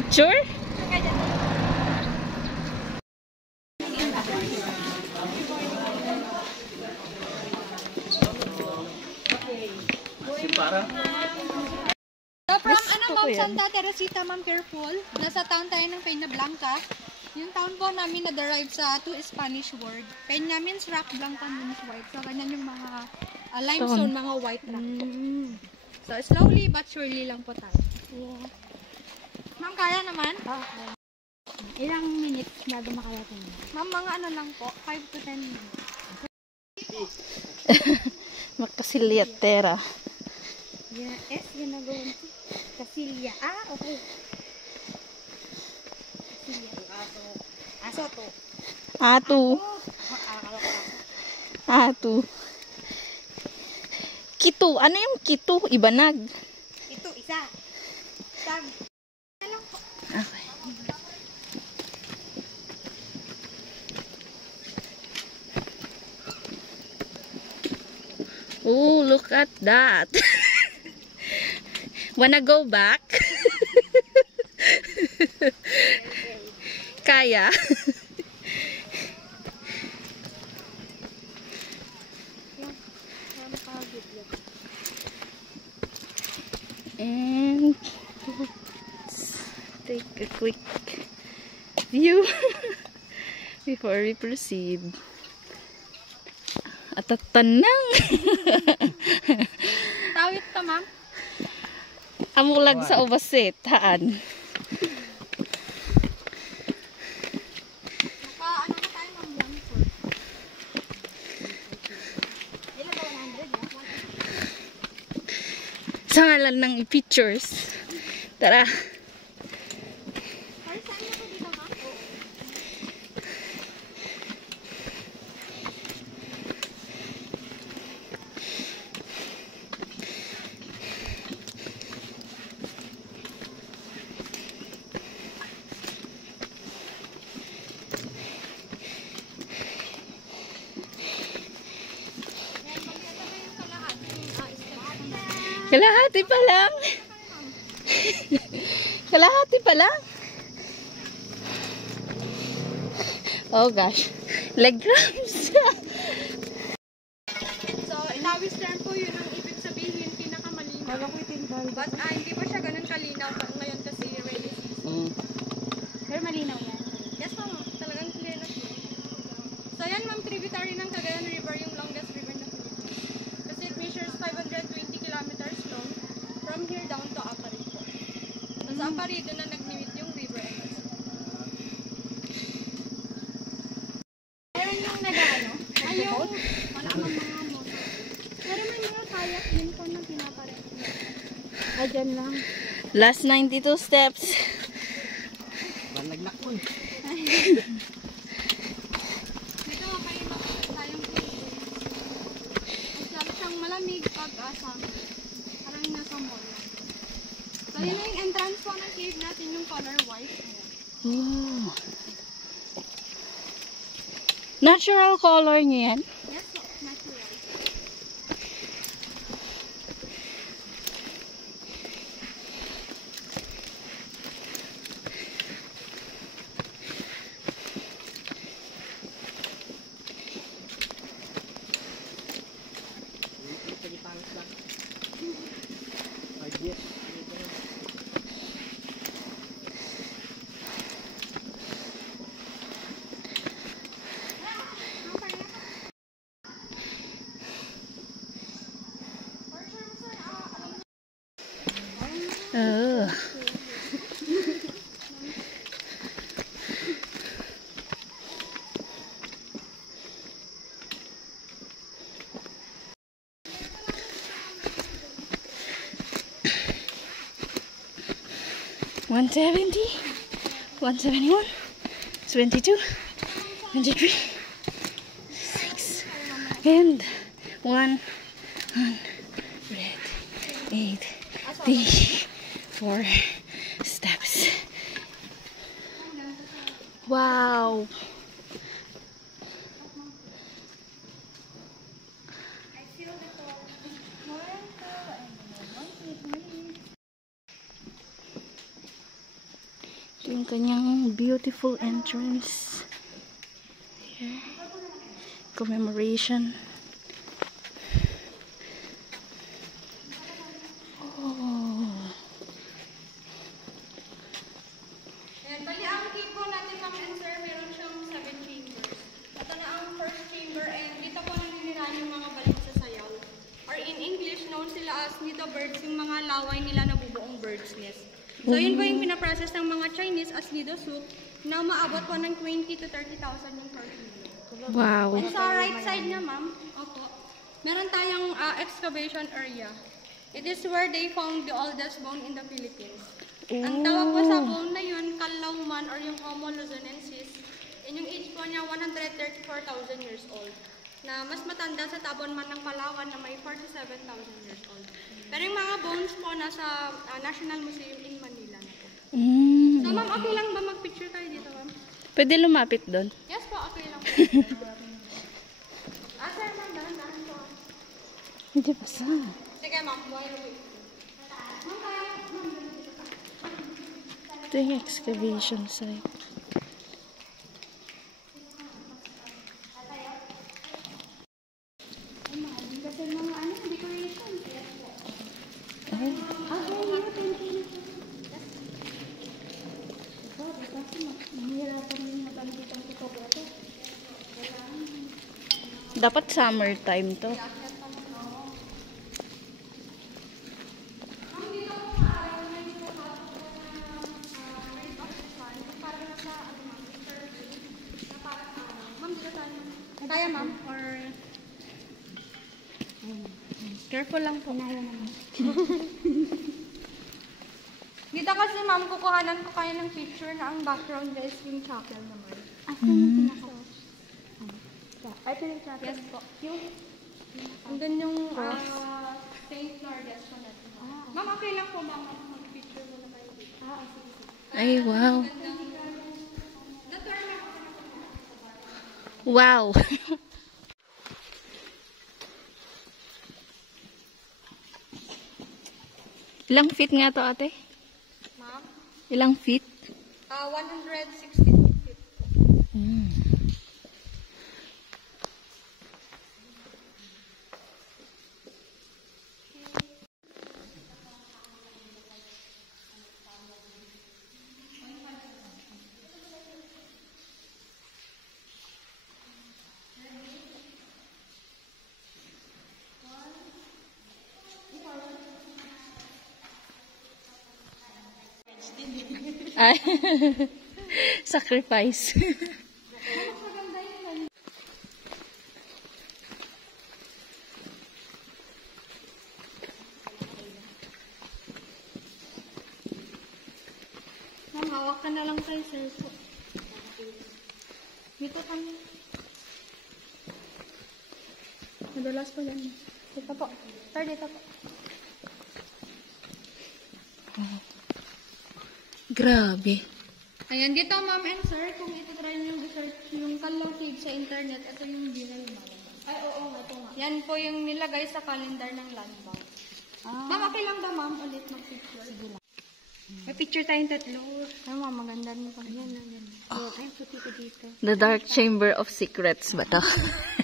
Picture? From Ma'am Santa Teresita, Ma'am, careful. Nasa town tayo ng Peñablanca. Yung town po namin na-derive sa two Spanish word. Peña means rock, Blanca means white. So, ganyan yung mga limestone, mga white rock po. So, slowly but surely lang po tayo. Yeah. Ma'am, kaya naman? Okay. Ilang minutes bago makarating? Ma'am, mga ano lang po, 5 to 10 minutes. Makasilyatera. Yeah, S ginagawa ko. Kasilya. Ah, okay. Kasilya. Aso to. Atu. Atu. Kitu. Ano yung kitu? Ibanag. Ito, isa. Tag. Okay. Oh, look at that. Wanna go back? Kaya? And take a quick view before we proceed. At tanang. Tawit ka, ma'am? Amulag sa obasit, haan. Ano na tayo, ma'am? 1-4. Ilan ba 100? Sa ngalan ng pictures. Tara. Para saan na po dito, ma'am? Kalahati pa lang. Kalahati pa lang. Oh gosh. Leg cramps. So, ilawis lang po yun ang ibig sabihin, pinakamalinaw. But hindi pa siya ganun kalinaw ngayon kasi rainy season. Pero malinaw yan. Yes, ma'am. Talagang clear na siya. So, yan, ma'am, tributary ng Cagayan River, yung longest river na Philippines. Kasi it measures 520 kilometers long from here down to Aparid po. So, sa Aparid, doon na nag-meet yung river and the sea. Meron yung nag-ano? Ay, yung wala kang mga motor. Pero may mga kayak din po na pinaparin. Ay, dyan lang. Last 92 steps. Balagnak po eh. Dito kayo makikita tayong place. Mas lalo siyang malamig pag summer. Parang nasa mall. So, yun na yung entrance po ng cave natin, yung color white. Oh. Natural color niya yan. Yes, so, natural. Pagipangit lang. 5 years. Oh. $170, $171, $22, $23, $6, and $184 steps. Wow. beautiful entrance. Here. Commemoration. Oh. And bali ang cave po natin, ma'am and sir, meron siyang 7 chambers. Ito na ang first chamber and dito po naninirahan yung mga balik sa sayaw. Or in English, known sila as nido birds, yung mga laway nila na bubuong bird's nest. So yun po yung pinaprocess ng mga Chinese as nido soup na maabot po ng 20 to 30,000 yung per kilo. Wow. And sa right side niya, ma'am, opo, meron tayong excavation area. It is where they found the oldest bone in the Philippines. Ang tawag po sa bone na yun, Kalauman or yung Homo luzonensis. And yung age po niya, 134,000 years old. Na mas matanda sa tabon man ng Palawan na may 47,000 years old. Pero yung mga bones po nasa National Museum in Manila na po. So ma'am, okay lang ba mag-picture tayo dito, ma'am? Pwede lumapit doon. Yes po, okay lang po. Sir, ma'am, dahan-dahan po. Hindi pa sa. Sige, ma'am, while wait. Ito yung excavation site. Kasi mga ano, decoration. Ay. Mahirapan yung matangkit ang photographer. Dapat summertime to. Ma'am, dito tayo. Kaya, ma'am? Or... Careful lang po. Kaya naman. Dito kasi, ma'am, kukuhanan ko kayo ng picture na ang background guys yung chapel naman. Asa yung pinaka? Ay, ito yung chapel. Yes po. Yung doon yung Saint Lourdes po natin. Ma'am, okay lang po, ma'am. Mag-picture muna kayo dito. Sige. Ay, wow. Na-turn ako. Wow. Ilang feet nga to, ate? Ma'am? Ilang feet? 160 feet po. Ay. Sacrifice. Ma'am, hawak ka na lang tayo, sir. Dito kami. Madalas po yan. Dito po. Sir, dito po. Grabe. Ayan, dito ma'am and sir, kung ito-try nyo yung search yung Kalaw Cave sa internet, ito yung viral ma'am. Ay, oo, ito nga. Yan po yung nilagay sa calendar ng land bank. Ma'am, okay lang ba ma'am ulit mag-picture? May picture tayong tatlo. Ay, ma'am, maganda rin pa. Yan, yan. Oh, ay, puti ko dito. The Dark Chamber of Secrets ba to?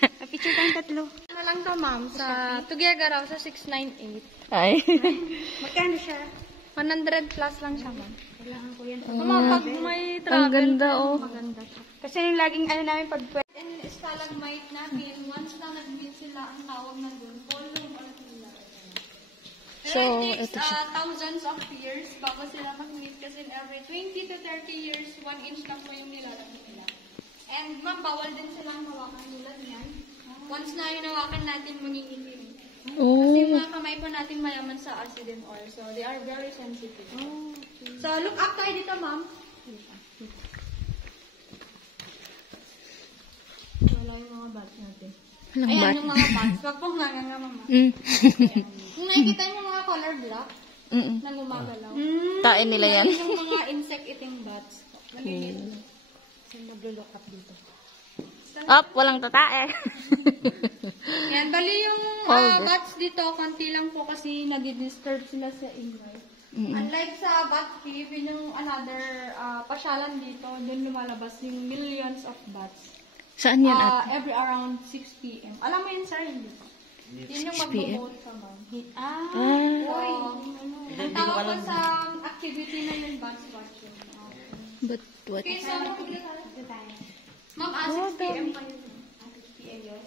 May picture tayong tatlo. Ano lang to ma'am, sa Tuguegarao sa 698. Ay. Magkano siya? 100 plus lang siya ma'am. Kailangan ko yan. Ma'am, pag may Ang travel, ganda, oh. maganda siya. Kasi yung laging ano namin pag and stalagmite namin, once na nag-meet sila, ang tawag na doon, volume or pillar. So, It takes ito siya. thousands of years bago sila mag-meet kasi every 20 to 30 years, 1 inch lang po yung nilalaki nila. And ma'am, bawal din silang hawakan nila niyan. Once na yung hawakan natin, mangingitim. Kasi yung Oh. mga kamay po natin mayaman sa acid and oil. So, they are very sensitive. So, look up tayo dito, ma'am. Wala yung mga bats natin. Walang Ayan, bat. yung mga bats. Wag pong nga, mama. Kung nakikita yung mga color black na gumagalaw. Tain nila yan. Yung mga insect-eating bats. Nalilito. So, maglo-look up dito. Up, walang tatae. Yan, bali yung Hold it. bats dito, konti lang po kasi nadi-disturb sila sa ingay. Unlike sa bat cave, yun yung another pasyalan dito, doon lumalabas yung millions of bats. Saan yan at? Every around 6 p.m. Alam mo yun, sir? Hindi. Yun yung 6 p.m.? magbo-boat ka, ma'am. Ang tawag ko sa activity na yun, bats watching. But what? Okay, so, ma'am, 6 p.m. kayo. 6 p.m. yun.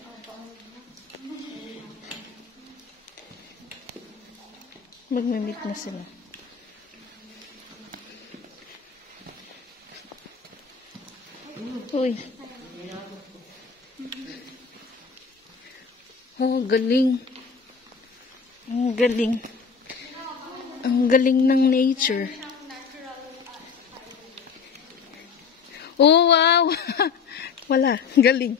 Magme-meet na sila. Uy. Oh, galing. Ang galing. Ang galing ng nature. Oh, wow. Wala. Galing.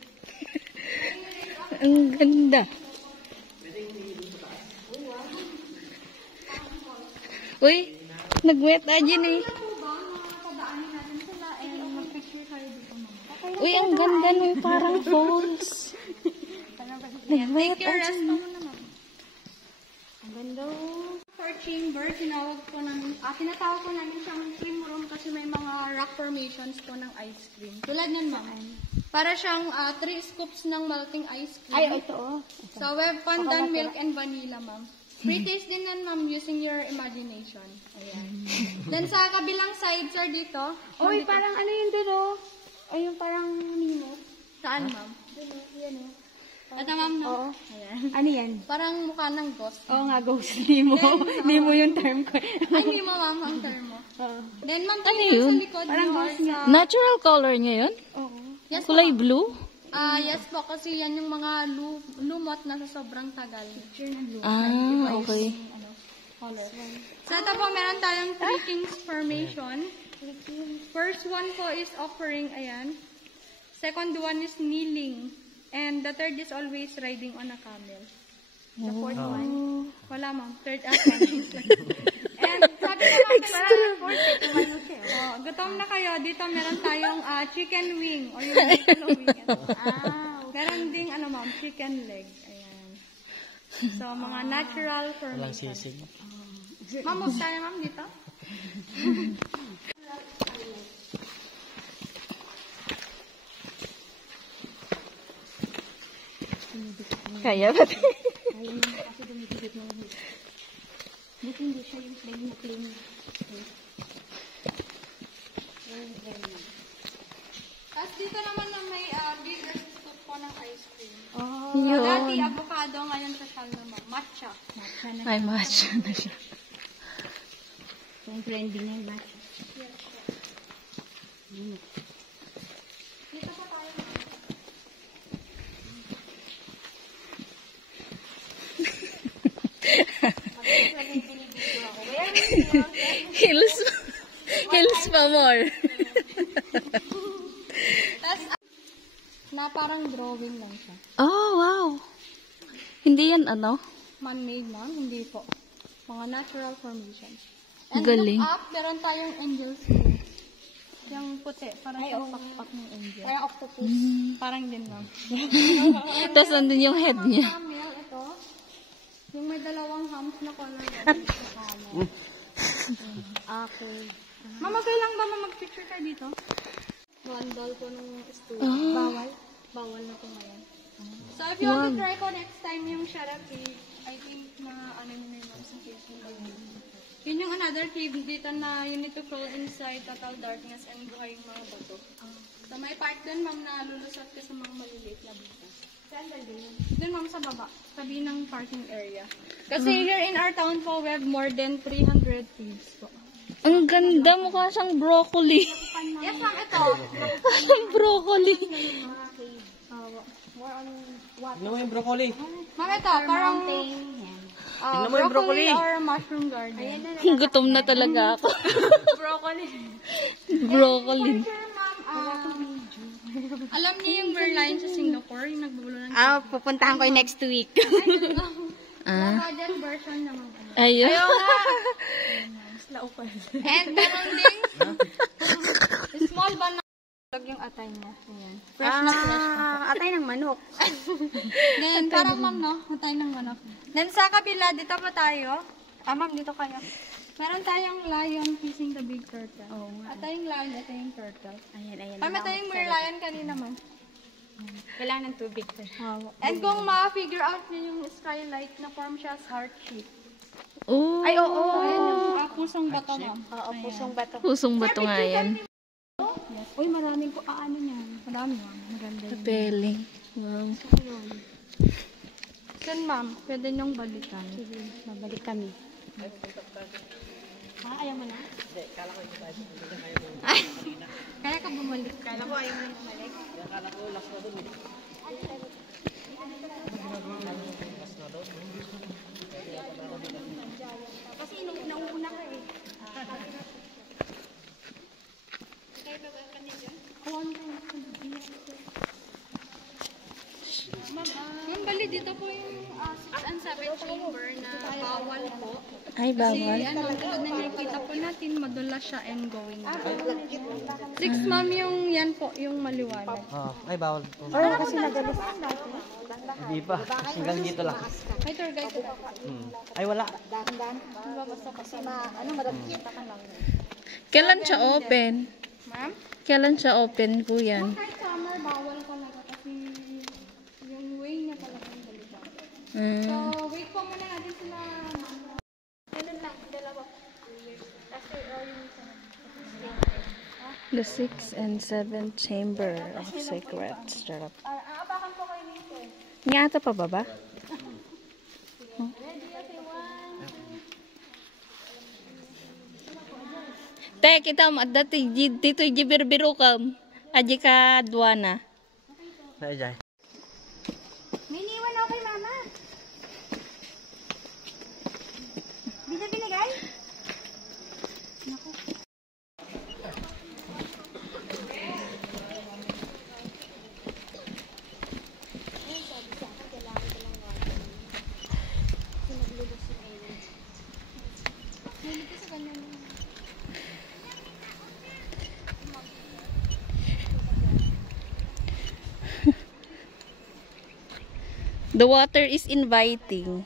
Ang ganda. Uy, nag-wet agin eh. Uy, ang ganda nung parang falls. Nag-wet agin. Ang ganda. For chamber, tinatawag ko namin siyang cream room kasi may mga rock formations po ng ice cream. Tulad nun, ma'am. Para siyang 3 scoops ng melting ice cream. Ay, ito oh. So, we have pandan, milk, and vanilla, ma'am. Pre-taste din nun, ma'am, using your imagination. Ayan. Then, sa kabilang side, sir, dito. Uy, parang ano yun doon oh. Ay, yung parang Nemo. Saan, ma'am? Doon oh, yan oh. Ito, ma'am, no? Oo. Ayan. Ano yan? Parang mukha ng ghost. Oo nga, ghost Nemo. Nemo yung term ko. Ay, hindi mo, ma'am, ang term mo. Oo. Then, ma'am, Ano tingnan yun? sa likod Parang mo ghost or niya. sa... Natural color niya yun? Oo. Yes, Kulay po. blue? Yes po, kasi yan yung mga lumot na sa sobrang tagal. Picture ng blue. Ah, okay. Color. So, ito po, meron tayong 3 kings formation. First one po is offering, ayan. Second one is kneeling. And the third is always riding on a camel. The fourth one, wala ma'am. Third And sabi ko natin, gutom na kayo. Dito meron tayong chicken wing or yung buffalo wing. Meron ding ma'am, chicken leg. Ayan. So, mga natural Walang formation. sisig. Ma'am, move tayo ma'am dito. Kaya ba? Kaya naman kasi dumidikit ng hit. Buti hindi siya yung plain na plain. Tapos dito naman na may bigger scoop po ng ice cream. Oh, Dati Yun. avocado, ngayon special naman. Matcha. matcha na. Ay, matcha na siya. So, yung trending na yung matcha. Yes, po. Mm. Dito po tayo. Hills. Hills pa more. Tapos, na parang drawing lang siya. Oh, wow. Hindi yan ano? Man-made lang, hindi po. Mga natural formations. And Galing. look up, meron tayong angel's wing. Yung puti, parang yung pakpak ng angel. Parang octopus. Parang din lang. Tapos nandun yung head niya. Camel, ito. Yung may dalawang humps na color. Okay. Mama, kailang ba mag-picture ka dito? Bundle ko nung stool. Bawal. Bawal na po ngayon. So, if you want to try ko next time yung Shara cave, I think na ano nyo na yung sa cave. Yun yung another cave dito na you need to crawl inside total darkness and buhay yung mga bato. So, may part dun, ma'am, na lulusot ka sa mga maliliit na butas. Saan ba din? Dun, ma'am, sa baba. Sabi ng parking area. Kasi here in our town po, we have more than 300 caves po. Ang ganda, mukha siyang broccoli. Yes, ma'am, ito. Parang broccoli. More on what? Tignan mo yung broccoli. Ma'am, ito, parang Tignan mo yung broccoli. or mushroom garden. Gutom na talaga ako. Broccoli. Broccoli. Sure, ma'am, alam niyo yung Merlion sa Singapore, yung nagbubulo ng Pupuntahan ko yung next week. budget version naman. Ayun. And meron ding small banana. Yung atay niya. Ayan. Fresh na fresh. Atay ng manok. Then, parang ma'am, no? Atay ng manok. Then, sa kabila, dito pa tayo. Ma'am, dito kayo. Meron tayong lion kissing the big turtle. Oo nga. At tayong lion, ito yung turtle. Ayan, ayan. Kami tayong merlion kanina man. Kailangan ng tubig. And kung ma-figure out niyo yung skylight na form siya as heart shape. Oh, Ay, oo. Ayan yung pusong bato, ma'am. Oo, pusong bato. pusong bato nga yan. Yes. Uy, maraming ko ano niyan. Marami, ma'am. Maganda yun. Papeling. Wow. Yan, ma'am. Pwede niyong balikan. Sige, mabalik kami. Ha, ayaw mo na? Kaya ka bumalik. Kala ko ayaw mo na bumalik. Kasi nauuna ka eh. Ma'am, bali dito po yung 6 and 7 chamber na bawal po. Ay, bawal. Kasi ano, tulad na nakikita po natin, madulas siya and going down. 6, ma'am, yung yan po, yung maliwanag. Ay, bawal po. Oo, kasi nagalis ka dati. Hindi pa. Hanggang dito lang. May tour guide po. Ay, wala. Basta kasi madagkita ka lang. Kailan siya open? Ma'am? Kailan siya open po yan? Kahit summer, bawal talaga kasi yung way niya talaga yung balikan. Mm. So, wait po muna natin sila. Ganun lang, dalawa. Kasi, The 6th and 7th chamber of secrets. Charot. aapakan po kayo dito. Nga ata pa ba ba? Ready, okay, 1. Te, kita mo, dati dito jibirbiro ka. Aji ka duwana. Ay, jay. May iniwan ako kay mama. Bisa binigay? The water is inviting.